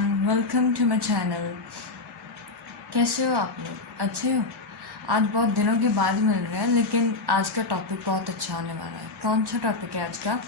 Everyone, welcome to my channel. कैसे हो आप लोग? अच्छे हो? आज बहुत दिनों के बाद मिल रहे हैं, लेकिन आज का टॉपिक बहुत अच्छा होने वाला है। कौन सा टॉपिक है आज का?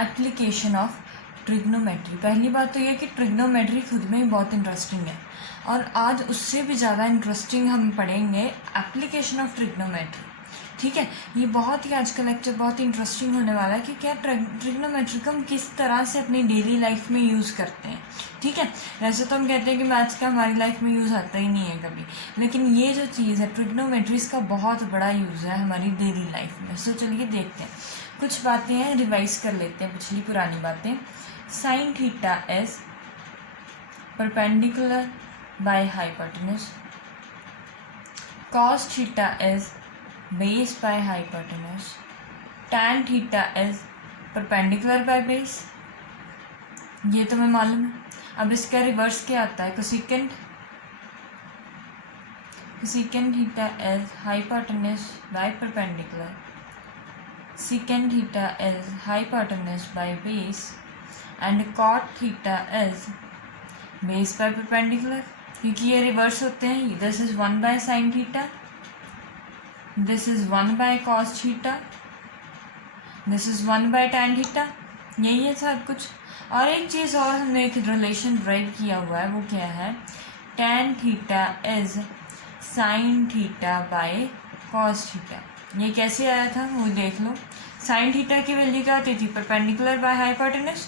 Application of trigonometry. पहली बात तो ये कि ट्रिग्नोमेट्री खुद में ही बहुत इंटरेस्टिंग है, और आज उससे भी ज़्यादा इंटरेस्टिंग हम पढ़ेंगे एप्लीकेशन ऑफ ट्रिग्नोमेट्री। ठीक है, ये बहुत ही आज का लेक्चर बहुत ही इंटरेस्टिंग होने वाला है कि क्या ट्रिग्नोमेट्री को हम किस तरह से अपनी डेली लाइफ में यूज़ करते हैं। ठीक है, वैसे तो हम कहते हैं कि मैथ्स का हमारी लाइफ में यूज़ आता ही नहीं है कभी, लेकिन ये जो चीज़ है ट्रिग्नोमेट्री, इसका बहुत बड़ा यूज़ है हमारी डेली लाइफ में। सो चलिए देखते हैं, कुछ बातें हैं रिवाइज कर लेते हैं, पिछली पुरानी बातें। Sine theta is perpendicular by hypotenuse, cos theta is base by hypotenuse, tan theta is perpendicular by base, ये तो मैं मालूम है। अब इसका रिवर्स क्या आता है? Cosecant theta is hypotenuse by perpendicular, secant theta is hypotenuse by base, and cot theta is base by perpendicular, क्योंकि ये रिवर्स होते हैं। This is 1 by sine theta, this is 1 by cos theta, this is 1 by tan theta. यही है सब कुछ। और एक चीज़ और हमने एक रिलेशन ड्राइव किया हुआ है, वो क्या है? Tan theta is sine theta by cos theta. ये कैसे आया था वो देख लो। साइन थीटा की वैल्यू क्या होती थी? Perpendicular by hypotenuse.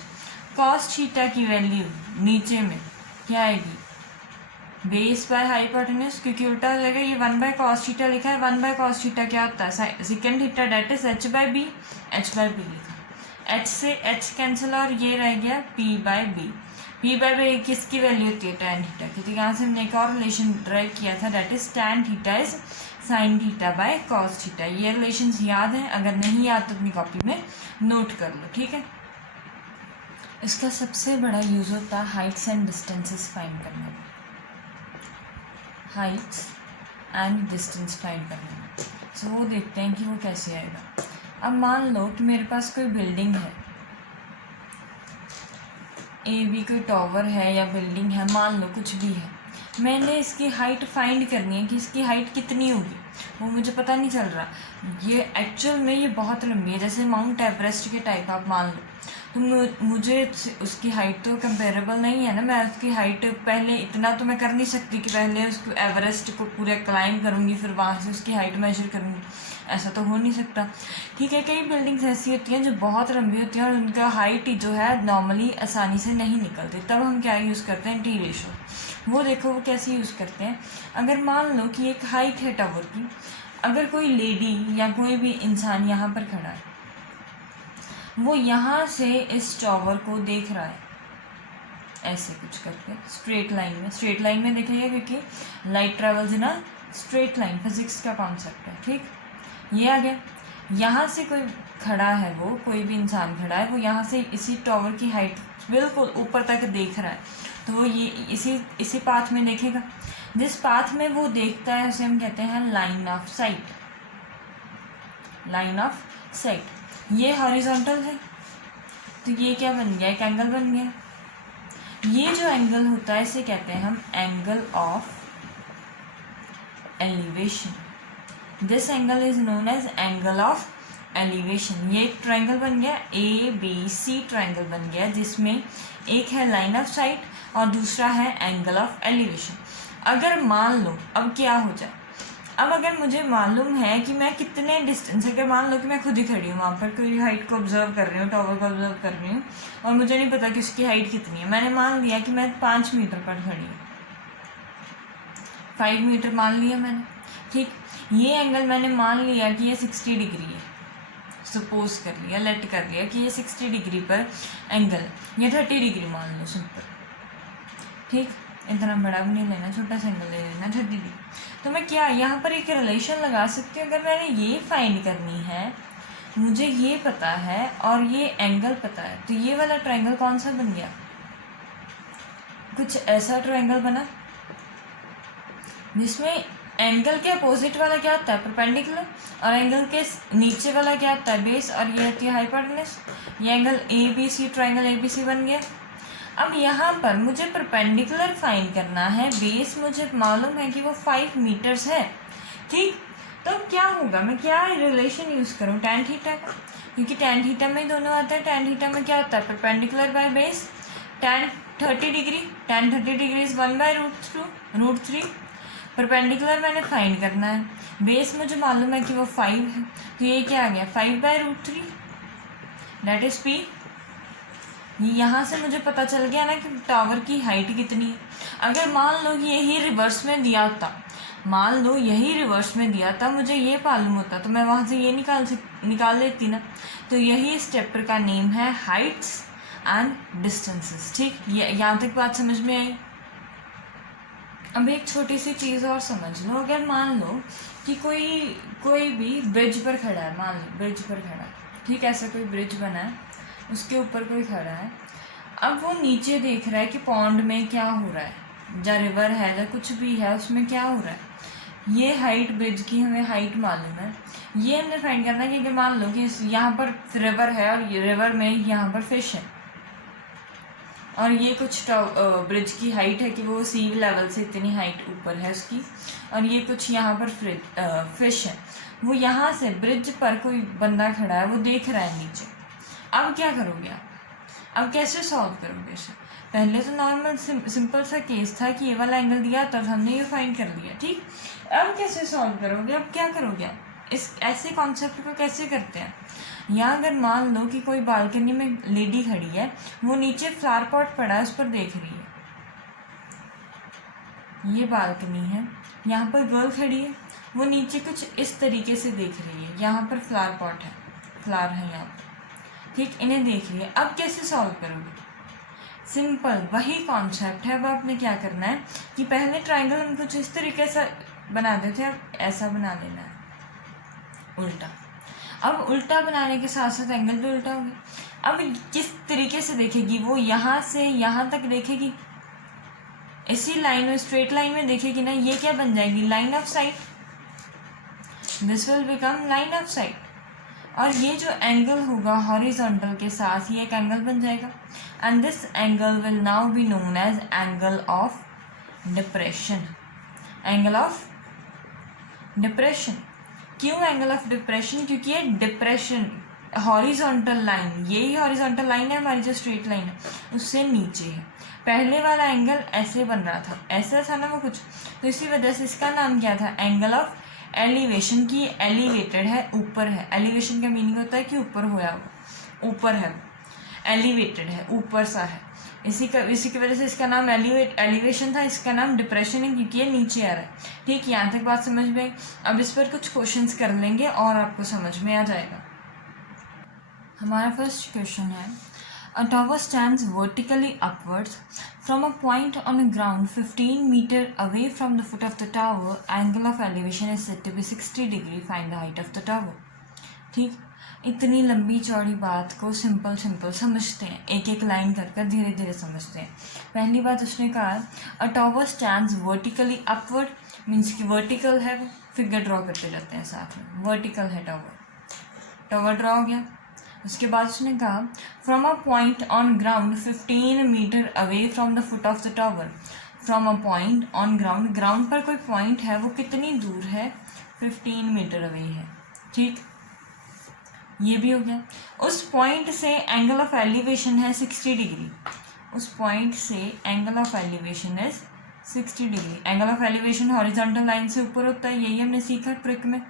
Cos theta की वैल्यू नीचे में क्या आएगी? बेस बाय हाइपोटेन्यूज, क्योंकि उल्टा हो जाएगा। ये 1 बाय कॉस थीटा लिखा है, 1 बाय कॉस थीटा क्या होता है? Second theta, that is h by B, h by B लिखा, h से h कैंसिल और ये रह गया p by B. p by B किसकी वैल्यू होती है? टैन थीटा की। तो यहाँ से हमने एक और रिलेशन ड्राइव किया था, that is tan theta is sine theta by cos theta. ये रिलेशन याद है? अगर नहीं याद तो अपनी कॉपी में नोट कर लो। ठीक है, इसका सबसे बड़ा यूज होता है हाइट्स एंड डिस्टेंसेस फाइंड करने में। हाइट्स एंड डिस्टेंस फाइंड करने में, सो वो देखते हैं कि वो कैसे आएगा। अब मान लो कि मेरे पास कोई बिल्डिंग है, ए बी कोई टावर है या बिल्डिंग है, मान लो कुछ भी है। मैंने इसकी हाइट फाइंड करनी है कि इसकी हाइट कितनी होगी, वो मुझे पता नहीं चल रहा। ये एक्चुअल में ये बहुत लंबी है, जैसे माउंट एवरेस्ट के टाइप आप मान लो। तो मुझे उसकी हाइट तो कंपेरेबल नहीं है ना। मैं उसकी हाइट पहले इतना तो मैं कर नहीं सकती कि पहले उसको एवरेस्ट को पूरा क्लाइंब करूँगी फिर वहाँ से उसकी हाइट मेजर करूँगी, ऐसा तो हो नहीं सकता। ठीक है, कई बिल्डिंग्स ऐसी होती हैं जो बहुत लंबी होती हैं और उनका हाइट जो है नॉर्मली आसानी से नहीं निकलती, तब हम क्या यूज़ करते हैं? T ratio. वो देखो वो कैसे यूज़ करते हैं। अगर मान लो कि एक हाइट है टावर की, अगर कोई लेडी या कोई भी इंसान यहाँ पर खड़ा है, वो यहाँ से इस टावर को देख रहा है ऐसे कुछ करके स्ट्रेट लाइन में देखेगा, क्योंकि light travels in a straight line, physics का कॉन्सेप्ट है। ठीक, ये आ गया। यहाँ से कोई खड़ा है, वो कोई भी इंसान खड़ा है, वो यहाँ से इसी टावर की हाइट बिल्कुल ऊपर तक देख रहा है, तो वो ये इसी पाथ में देखेगा। जिस पाथ में वो देखता है उसे हम कहते हैं लाइन ऑफ साइट। ये हॉरिजॉन्टल है, तो ये क्या बन गया? एक एंगल बन गया। ये जो एंगल होता है इसे कहते हैं हम angle of elevation. This angle is known as angle of elevation. ये एक ट्रायंगल बन गया, ABC ट्रायंगल बन गया, जिसमें एक है लाइन ऑफ साइट और दूसरा है एंगल ऑफ एलिवेशन। अगर मान लो अब क्या हो जाए, अब अगर मुझे मालूम है कि मैं कितने डिस्टेंस, अगर मान लो कि मैं खुद ही खड़ी हूँ वहाँ पर, कोई हाइट को ऑब्जर्व कर रही हूँ, टावर को ऑब्जर्व कर रही हूँ, और मुझे नहीं पता कि उसकी हाइट कितनी है। मैंने मान लिया कि मैं 5 मीटर पर खड़ी हूँ, 5 मीटर मान लिया मैंने। ठीक, ये एंगल मैंने मान लिया कि ये 60 डिग्री है, सपोज कर लिया, लेट कर लिया कि ये 60 डिग्री पर एंगल, ये 30 डिग्री मान लो सिंपल। ठीक, इतना बड़ा भी नहीं लेना, छोटा सा एंगल ले लेना 30 डिग्री। तो मैं क्या यहाँ पर एक रिलेशन लगा सकती हूँ? अगर मैंने ये फाइंड करनी है, मुझे ये पता है और ये एंगल पता है, तो ये वाला ट्रायंगल कौन सा बन गया? कुछ ऐसा ट्रायंगल बना जिसमें एंगल के अपोजिट वाला क्या होता है? परपेंडिकुलर, और एंगल के नीचे वाला क्या होता है? बेस, और ये होती है हाइपोटेन्यूज। ये एंगल ABC, ट्रायंगल ABC बन गया। अब यहाँ पर मुझे परपेंडिकुलर फाइंड करना है, बेस मुझे मालूम है कि वो 5 मीटर्स है, ठीक। तो क्या होगा, मैं क्या रिलेशन यूज़ करूँ, टेन थीटा का, क्योंकि टेन थीटा में दोनों आता है। टेन थीटा में क्या होता है, perpendicular by base, ten 30 degree, ten 30 degree is 1/√3। Perpendicular मैंने फाइंड करना है, बेस मुझे मालूम है कि वो 5 है, तो ये क्या आ गया 5/√3, दैट इज पी। यहाँ से मुझे पता चल गया ना कि टावर की हाइट कितनी है। अगर मान लो यही रिवर्स में दिया था, मान लो यही रिवर्स में दिया था, मुझे ये मालूम होता तो मैं वहाँ से ये निकाल लेती ना। तो यही इस चैप्टर का नेम है, हाइट्स एंड डिस्टेंसेस, ठीक। ये यहाँ तक बात समझ में आई। अब एक छोटी सी चीज़ और समझ लो, अगर मान लो कि कोई भी ब्रिज पर खड़ा है, मान लो ब्रिज पर खड़ा है, ठीक, ऐसा कोई ब्रिज बना है, उसके ऊपर कोई खड़ा है। अब वो नीचे देख रहा है कि पॉन्ड में क्या हो रहा है, या रिवर है या कुछ भी है, उसमें क्या हो रहा है। ये हाइट ब्रिज की हमें हाइट मालूम है, ये हमने फाइंड करना है कि अगर मान लो कि यहाँ पर रिवर है और ये रिवर में यहाँ पर फिश है, और ये कुछ ब्रिज की हाइट है कि वो सी लेवल से इतनी हाइट ऊपर है उसकी, और ये कुछ यहाँ पर फिश है। वो यहाँ से ब्रिज पर कोई बंदा खड़ा है, वो देख रहा है नीचे। अब क्या करोगे आप, अब कैसे सॉल्व करोगे इसे। पहले तो नॉर्मल सिंपल सा केस था कि ये वाला एंगल दिया तो हमने ये फाइंड कर लिया, ठीक। अब कैसे सॉल्व करोगे, अब क्या करोगे आप, इस ऐसे कॉन्सेप्ट को कैसे करते हैं। यहाँ अगर मान लो कि कोई बालकनी में लेडी खड़ी है, वो नीचे फ्लावर पॉट पड़ा है, उस पर देख रही है। ये बालकनी है, यहाँ पर गर्ल खड़ी है, वो नीचे कुछ इस तरीके से देख रही है। यहाँ पर फ्लावर पॉट है, फ्लावर है यहाँ पर, ठीक, इन्हें देख रही है। अब कैसे सॉल्व करोगे, सिंपल वही कॉन्सेप्ट है। अब आपने क्या करना है कि पहले ट्राइंगल हम कुछ इस तरीके से बनाते थे, अब ऐसा बना लेना है, उल्टा। अब उल्टा बनाने के साथ साथ एंगल भी उल्टा हो गया। अब किस तरीके से देखेगी वो, यहाँ से यहाँ तक देखेगी, इसी लाइन में, स्ट्रेट लाइन में देखेगी ना, ये क्या बन जाएगी, line of site, this will become line of site. और ये जो एंगल होगा हॉरिजॉन्टल के साथ, ये एक एंगल बन जाएगा, and this angle will now be known as angle of depression. Angle of depression, क्यों एंगल ऑफ डिप्रेशन, क्योंकि ये डिप्रेशन हॉरिजॉन्टल लाइन, यही हॉरिजॉन्टल लाइन है हमारी जो स्ट्रेट लाइन है, उससे नीचे है। पहले वाला एंगल ऐसे बन रहा था, ऐसा था ना वो कुछ, तो इसी वजह से इसका नाम क्या था, एंगल ऑफ एलिवेशन, की एलिवेटेड है, ऊपर है। एलिवेशन का मीनिंग होता है कि ऊपर होया हुआ, ऊपर है, एलिवेटेड है, ऊपर सा है। इसी की वजह से इसका नाम एलिवेशन था, इसका नाम डिप्रेशन है क्योंकि ये नीचे आ रहा है, ठीक। यहाँ तक बात समझ में। अब इस पर कुछ क्वेश्चंस कर लेंगे और आपको समझ में आ जाएगा। हमारा फर्स्ट क्वेश्चन है, a tower stands vertically upwards from a point on the ground 15 meter away from the foot of the tower. Angle of elevation is said to be 60 degree. Find the height of the tower. ठीक, इतनी लंबी चौड़ी बात को simple समझते हैं, एक एक लाइन कर धीरे धीरे समझते हैं। पहली बात उसने कहा, अ tower stands vertically upward, means कि वर्टिकल है, वो फिगर ड्रॉ करते जाते हैं साथ में, वर्टिकल है टावर ड्रॉ हो गया। उसके बाद उसने कहा, from a point on ground 15 metre away from the foot of the tower. From a point on ground, ground पर कोई पॉइंट है, वो कितनी दूर है, 15 मीटर अवे है, ठीक, ये भी हो गया। उस पॉइंट से एंगल ऑफ एलिवेशन है 60 डिग्री, उस पॉइंट से angle of elevation is 60 degree. Angle of elevation horizontal line से ऊपर होता है, यही हमने सीखा ट्रिक में,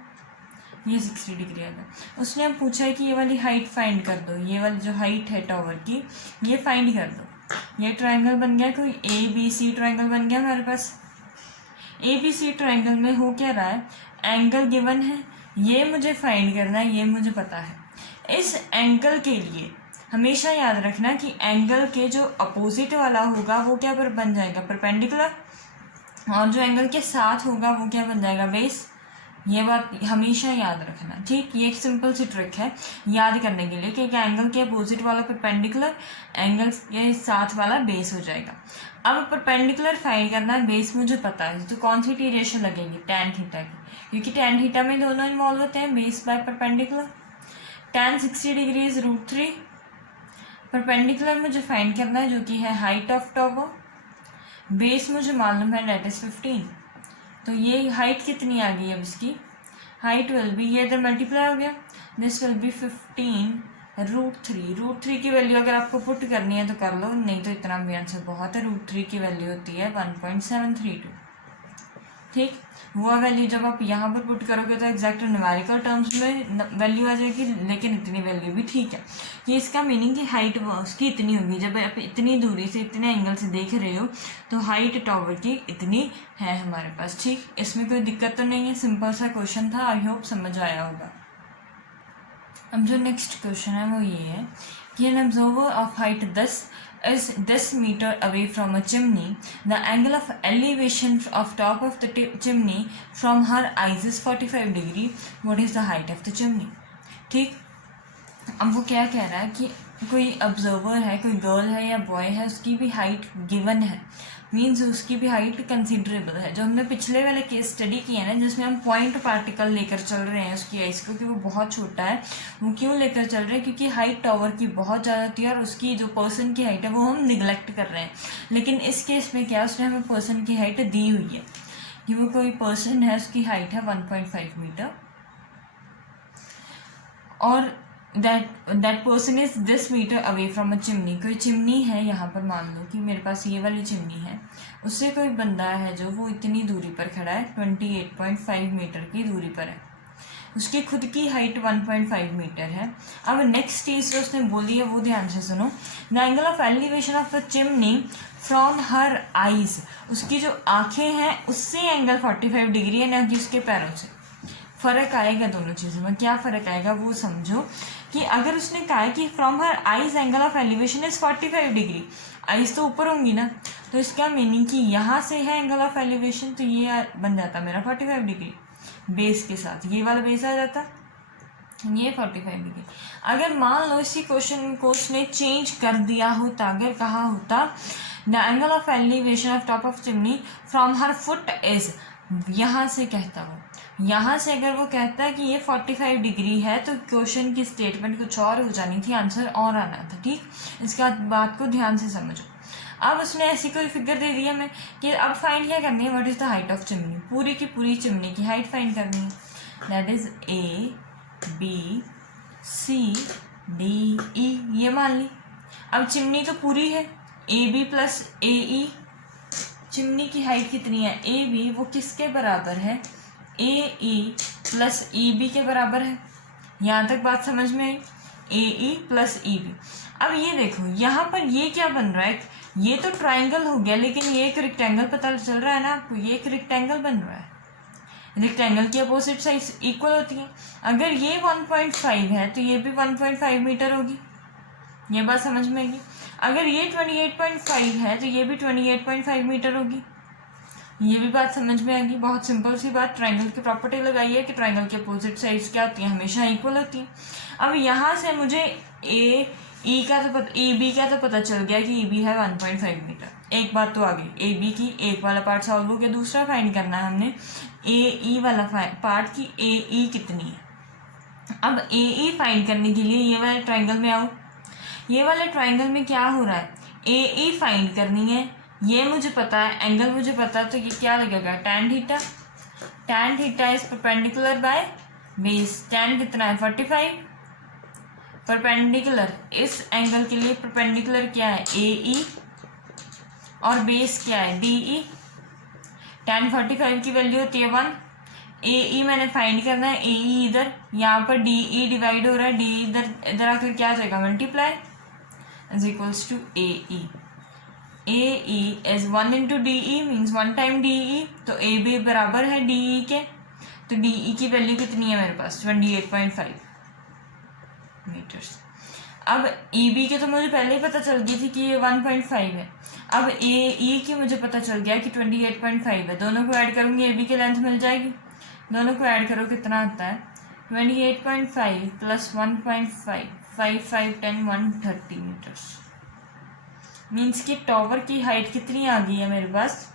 ये 60 डिग्री आ गया। उसने अब पूछा है कि ये वाली हाइट फाइंड कर दो, ये वाली जो हाइट है टावर की, ये फाइंड कर दो। ये ट्राइंगल बन गया, कोई ABC ट्राइंगल बन गया हमारे पास। ABC ट्राइंगल में हो क्या रहा है, एंगल गिवन है, ये मुझे फाइंड करना है, ये मुझे पता है। इस एंगल के लिए हमेशा याद रखना कि एंगल के जो अपोजिट वाला होगा वो क्या पर बन जाएगा, परपेंडिकुलर, और जो एंगल के साथ होगा वो क्या बन जाएगा, बेस। ये बात हमेशा याद रखना, ठीक। ये एक सिंपल सी ट्रिक है याद करने के लिए कि एंगल के अपोजिट वाला परपेंडिकुलर, एंगल के साथ वाला बेस हो जाएगा। अब परपेंडिकुलर फाइंड करना है, बेस मुझे पता है, तो कौन सी टीरेशन लगेगी, tan थीटा की, क्योंकि tan थीटा में दोनों इन्वॉल्व होते हैं, base by perpendicular. tan 60 degree is √3, perpendicular मुझे फाइंड करना है जो कि है हाइट ऑफ टॉवर, बेस मुझे मालूम है दैट इज़ 15, तो ये हाइट कितनी आ गई अब इसकी, हाइट विल बी, ये इधर मल्टीप्लाई हो गया, दिस विल बी 15√3। √3 की वैल्यू अगर आपको पुट करनी है तो कर लो, नहीं तो इतना भी आंसर बहुत है। √3 की वैल्यू होती है 1.732। ठीक, वो वैल्यू जब आप यहाँ पर पुट करोगे तो एग्जैक्ट न्यूमेरिकल टर्म्स में वैल्यू आ जाएगी, लेकिन इतनी वैल्यू भी ठीक है। ये इसका मीनिंग कि हाइट उसकी इतनी होगी, जब आप इतनी दूरी से इतने एंगल से देख रहे हो तो हाइट टॉवर की इतनी है हमारे पास। ठीक, इसमें कोई दिक्कत तो नहीं है, सिंपल सा क्वेश्चन था, आई होप समझ आया होगा। अब जो नेक्स्ट क्वेश्चन है वो ये है कि an observer of height 10 meter away from a chimney, the angle of elevation of top of the chimney from her eyes is 45 degree. What is the height of the chimney? ठीक, अब वो क्या कह रहा है कि कोई ऑब्जर्वर है, कोई गर्ल है या बॉय है, उसकी भी हाइट गिवन है, मीन्स उसकी भी हाइट कंसिडरेबल है। जो हमने पिछले वाले केस स्टडी किया है ना, जिसमें हम पॉइंट पार्टिकल लेकर चल रहे हैं उसकी आइस को, कि वो बहुत छोटा है, वो क्यों लेकर चल रहे हैं, क्योंकि हाइट टॉवर की बहुत ज़्यादा होती है और उसकी जो पर्सन की हाइट है वो हम निगलेक्ट कर रहे हैं। लेकिन इस केस में क्या, उसने हमें पर्सन की हाइट दी हुई है कि वो कोई पर्सन है, उसकी हाइट है 1.5 मीटर और that person is 10 metre away from a chimney. कोई चिमनी है, यहाँ पर मान लो कि मेरे पास ये वाली चिमनी है, उससे कोई बंदा है जो वो इतनी दूरी पर खड़ा है, 28.5 मीटर की दूरी पर है, उसकी खुद की हाइट 1.5 मीटर है। अब नेक्स्ट चीज़ जो उसने बोली है वो ध्यान से सुनो, the angle of elevation of the chimney from her eyes, उसकी जो आँखें हैं उससे एंगल 45 डिग्री है, ना कि उसके पैरों से। फ़र्क आएगा दोनों चीज़ों में, क्या फ़र्क आएगा वो समझो। कि अगर उसने कहा है कि from her eyes angle of elevation is 45 degree, eyes तो ऊपर होंगी ना, तो इसका मीनिंग कि यहाँ से है एंगल ऑफ एलिवेशन, तो ये बन जाता मेरा 45 डिग्री बेस के साथ, ये वाला बेस आ जाता, ये 45 डिग्री। अगर मान लो इसी क्वेश्चन को उसने चेंज कर दिया होता, अगर कहा होता the angle of elevation of top of chimney from her foot is, यहाँ से कहता हो, यहाँ से अगर वो कहता है कि ये 45 डिग्री है, तो क्वेश्चन की स्टेटमेंट कुछ और हो जानी थी, आंसर और आना था। ठीक, इसका बात को ध्यान से समझो। अब उसने ऐसी कोई फिगर दे दिया हमें कि अब फाइंड क्या करनी है, what is the height of chimney, पूरी की पूरी चिमनी की हाइट फाइंड करनी है, दैट इज़ ABCDE, ये मान ली। अब चिमनी तो पूरी है, AB + AE, चिमनी की हाइट कितनी है, AB, वो किसके बराबर है, AE + EB के बराबर है। यहाँ तक बात समझ में आई, AE + EB। अब ये देखो यहाँ पर ये क्या बन रहा है, ये तो ट्राइंगल हो गया, लेकिन ये एक रेक्टेंगल पता चल रहा है ना आपको, ये एक रेक्टेंगल बन रहा है। रेक्टेंगल की अपोजिट साइड इक्वल होती है, अगर ये 1.5 है तो ये भी 1.5 मीटर होगी, ये बात समझ में आएगी। अगर ये 28.5 है तो ये भी 28.5 मीटर होगी, ये भी बात समझ में आएगी। बहुत सिंपल सी बात, ट्राइंगल की प्रॉपर्टी लगाई है कि ट्राइंगल की अपोजिट साइड्स क्या होती हैं, हमेशा इक्वल होती हैं। अब यहाँ से मुझे AE का तो पता, AB का तो पता चल गया कि EB है 1.5 मीटर। एक बात तो आ गई AB की, एक वाला पार्ट सॉल्व हो गया, दूसरा फाइंड करना है हमने AE वाला पार्ट की AE कितनी है। अब AE फाइंड करने के लिए ये वाले ट्राइंगल में आओ, ये वाले ट्राइंगल में क्या हो रहा है, AE फाइंड करनी है, ये मुझे पता है, एंगल मुझे पता है, तो ये क्या लगेगा, tan theta. tan theta is perpendicular by base, tan कितना है 45, परपेंडिकुलर इस एंगल के लिए परपेंडिकुलर क्या है AE और बेस क्या है DE। tan 45 की वैल्यू होती है 1, AE मैंने फाइंड करना है, AE इधर, यहाँ पर DE डिवाइड हो रहा है, DE इधर आकर क्या आ जाएगा, multiply is equals to AE। AE is 1 × DE means 1 time DE, तो AB बराबर है DE के, तो DE की वैल्यू कितनी है मेरे पास 28.5 मीटर्स। अब EB के तो मुझे पहले ही पता चल गई थी कि ये 1.5 है, अब AE की मुझे पता चल गया कि 28.5 है, दोनों को ऐड करूँगी AB की लेंथ मिल जाएगी, दोनों को ऐड करो कितना आता है 28.5 + 1.5, 5, 5, 10, 130 मीटर्स। मीन्स कि टॉवर की हाइट कितनी आ गई है मेरे पास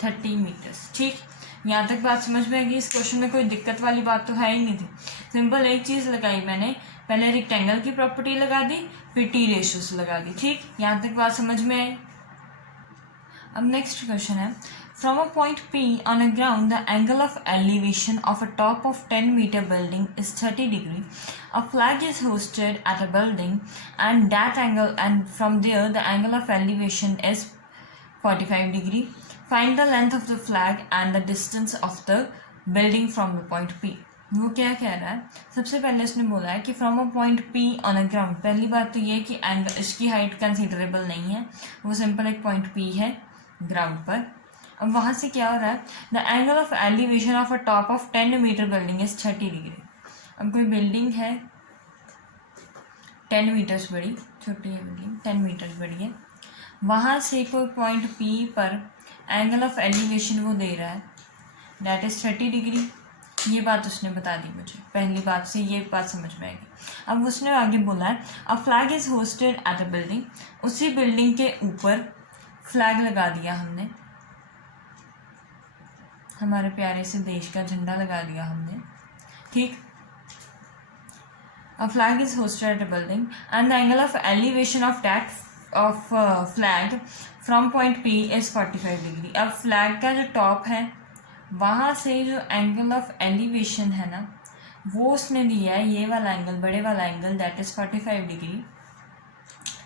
30 मीटर्स। ठीक, यहाँ तक बात समझ में आएगी। इस क्वेश्चन में कोई दिक्कत वाली बात तो है ही नहीं थी, सिंपल एक चीज़ लगाई मैंने, पहले रेक्टेंगल की प्रॉपर्टी लगा दी, फिर टी रेशियोस लगा दी। ठीक, यहाँ तक बात समझ में आई। अब नेक्स्ट क्वेश्चन है, from a point P on a ground the angle of elevation of a top of 10-meter building is 30 degree. A flag is hoisted at a building and from there the angle of elevation is 45 degree. Find the length of the flag and the distance of the building from the point P. वो क्या कह रहा है, सबसे पहले उसने बोला है कि from a point P on a ground. पहली बात तो ये कि एंगल, इसकी हाइट कंसिडरेबल नहीं है, वो सिंपल एक पॉइंट P है ग्राउंड पर। अब वहाँ से क्या हो रहा है, the angle of elevation of a top of 10 metre building is 30 degree. अब कोई बिल्डिंग है 10 मीटर्स बड़ी, छोटी है बिल्डिंग 10 मीटर्स बड़ी है, वहाँ से कोई पॉइंट P पर एंगल ऑफ एलिवेशन वो दे रहा है, दैट इज़ 30 डिग्री। ये बात उसने बता दी मुझे, पहली बात से ये बात समझ में आएगी। अब उसने आगे बोला है, a flag is hosted at a building, उसी बिल्डिंग के ऊपर फ्लैग लगा दिया हमने, हमारे प्यारे से देश का झंडा लगा दिया हमने। ठीक, a flag is hosted at a building and the angle of elevation of flag from point P is 45 degree. अब फ्लैग का जो टॉप है वहाँ से जो एंगल ऑफ एलिवेशन है ना, वो उसने दिया है ये वाला एंगल, बड़े वाला एंगल, दैट इज़ 45 डिग्री।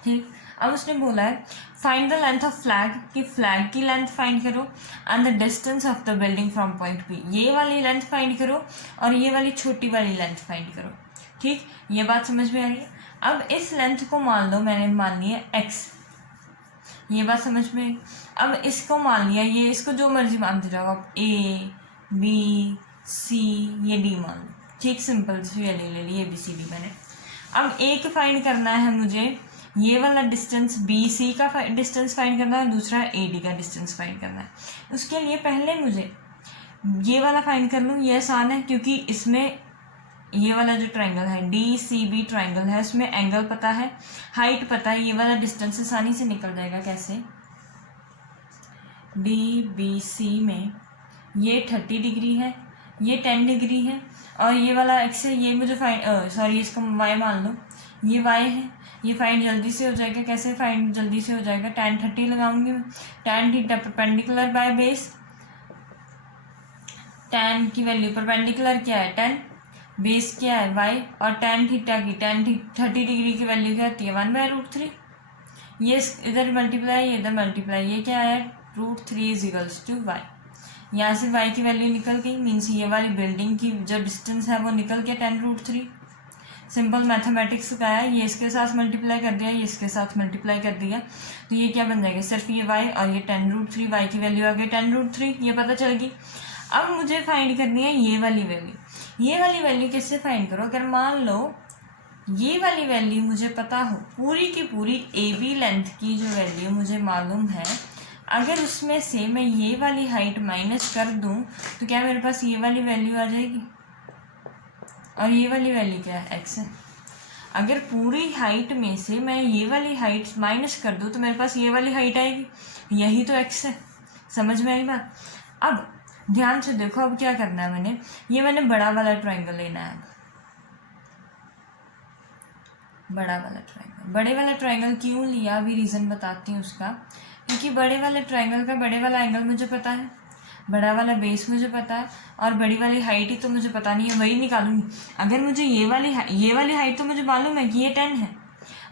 ठीक, अब उसने बोला है find the length of flag, कि फ्लैग की लेंथ फाइंड करो, and the distance of the building from point P, ये वाली लेंथ फाइंड करो और ये वाली छोटी वाली लेंथ फाइंड करो। ठीक, ये बात समझ में आ रही है। अब इस लेंथ को मान लो, मैंने मान लिया x, ये बात समझ में आई। अब इसको मान लिया, ये इसको जो मर्जी मानते जाओ आप, A B C ये D मान लो। ठीक, सिंपल सी वैल्यू ले ली ABCD मैंने। अब A की फाइंड करना है मुझे, ये वाला डिस्टेंस BC का डिस्टेंस फाइंड करना है, दूसरा AD का डिस्टेंस फाइंड करना है। उसके लिए पहले मुझे ये वाला फाइंड कर लूँ, ये आसान है क्योंकि इसमें ये वाला जो ट्रायंगल है DCB ट्रायंगल है, उसमें एंगल पता है, हाइट पता है, ये वाला डिस्टेंस आसानी से निकल जाएगा। कैसे, DBC में ये 30 डिग्री है, ये 10 डिग्री है, और ये वाला x है, ये मुझे फाइंड इसको y मान लो, ये y है, ये फाइंड जल्दी से हो जाएगा। कैसे फाइंड जल्दी से हो जाएगा, tan 30 लगाऊंगी मैं, tan theta perpendicular by base, tan की वैल्यू परपेंडिकुलर क्या है 10, बेस क्या है y, और tan थीटा की 30 डिग्री की वैल्यू क्या होती है 1/√3। ये इधर मल्टीप्लाई, ये इधर मल्टीप्लाई, ये क्या है √3 = y। यहाँ से y की वैल्यू निकल गई, मीन्स ये वाली बिल्डिंग की जो डिस्टेंस है वो निकल गया 10√3। सिंपल मैथमेटिक्स का है, ये इसके साथ मल्टीप्लाई कर दिया, ये इसके साथ मल्टीप्लाई कर दिया, तो ये क्या बन जाएगा, सिर्फ ये y और ये 10√3, y की वैल्यू आ गई 10√3, ये पता चल गई। अब मुझे फाइंड करनी है ये वाली वैल्यू। ये वाली वैल्यू कैसे फाइंड करो, अगर मान लो ये वाली वैल्यू मुझे पता हो, पूरी की पूरी AB लेंथ की जो वैल्यू मुझे मालूम है, अगर उसमें से मैं ये वाली हाइट माइनस कर दूं तो क्या मेरे पास ये वाली वैल्यू आ जाएगी, और ये वाली वैल्यू क्या है x है। अगर पूरी हाइट में से मैं ये वाली हाइट माइनस कर दूं तो मेरे पास ये वाली हाइट आएगी, यही तो x है। समझ में आई बात। अब ध्यान से देखो, अब क्या करना है, मैंने बड़ा वाला ट्रायंगल लेना है। बड़े वाला ट्रायंगल क्यों लिया, अभी रीज़न बताती हूँ उसका। क्योंकि बड़े वाले ट्रायंगल का बड़े वाला एंगल मुझे पता है, बड़ा वाला बेस मुझे पता है, और बड़ी वाली हाइट ही तो मुझे पता नहीं है, वही निकालूंगी। अगर मुझे ये वाली हाइट तो मुझे मालूम है कि ये 10 है,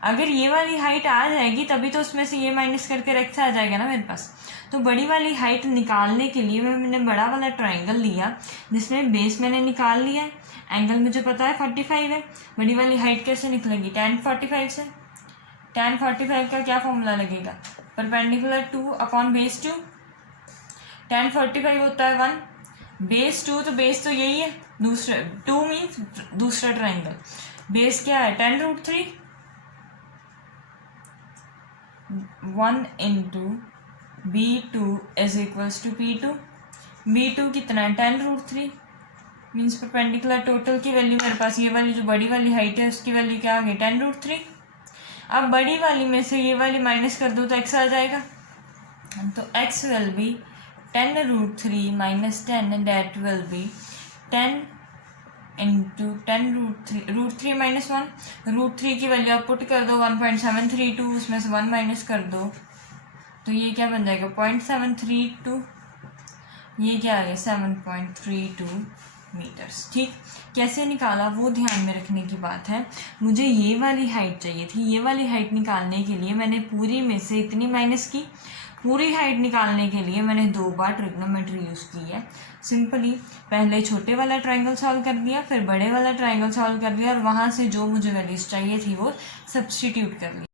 अगर ये वाली हाइट आ जाएगी तभी तो उसमें से ये माइनस करके x आ जाएगा ना मेरे पास। तो बड़ी वाली हाइट निकालने के लिए मैंने बड़ा वाला ट्रायंगल लिया, जिसमें बेस मैंने निकाल लिया है, एंगल मुझे पता है 45 है। बड़ी वाली हाइट कैसे निकलेगी, tan 45 से। tan 45 का क्या फॉर्मूला लगेगा, परपेंडिकुलर 2/बेस 2। tan 45 होता है 1, बेस 2, तो बेस तो यही है, दूसरा 2 मीन्स दूसरा ट्रायंगल, बेस क्या है 10√3, 1 × B2 = P2। B2 कितना है 10√3, मीन्स परपेंडिकुलर टोटल की वैल्यू मेरे पास, ये वाली जो बड़ी वाली हाइट है उसकी वैल्यू क्या आ गई 10√3। अब बड़ी वाली में से ये वाली माइनस कर दो तो x आ जाएगा, तो x will be 10√3 - 10, that will be 10 into 10√3 -1, √3 की वैल्यू आप पुट कर दो 1.732, उसमें से 1 माइनस कर दो तो ये क्या बन जाएगा 0.732, ये क्या आ गया 7.32 मीटर्स। ठीक, कैसे निकाला वो ध्यान में रखने की बात है। मुझे ये वाली हाइट चाहिए थी, ये वाली हाइट निकालने के लिए मैंने पूरी में से इतनी माइनस की, पूरी हाइट निकालने के लिए मैंने 2 बार ट्रिग्नोमेट्री यूज़ की है। सिंपली पहले छोटे वाला ट्रायंगल सॉल्व कर दिया, फिर बड़े वाला ट्रायंगल सॉल्व कर दिया और वहाँ से जो मुझे वैल्यूज चाहिए थी वो सब्स्टिट्यूट कर लिया।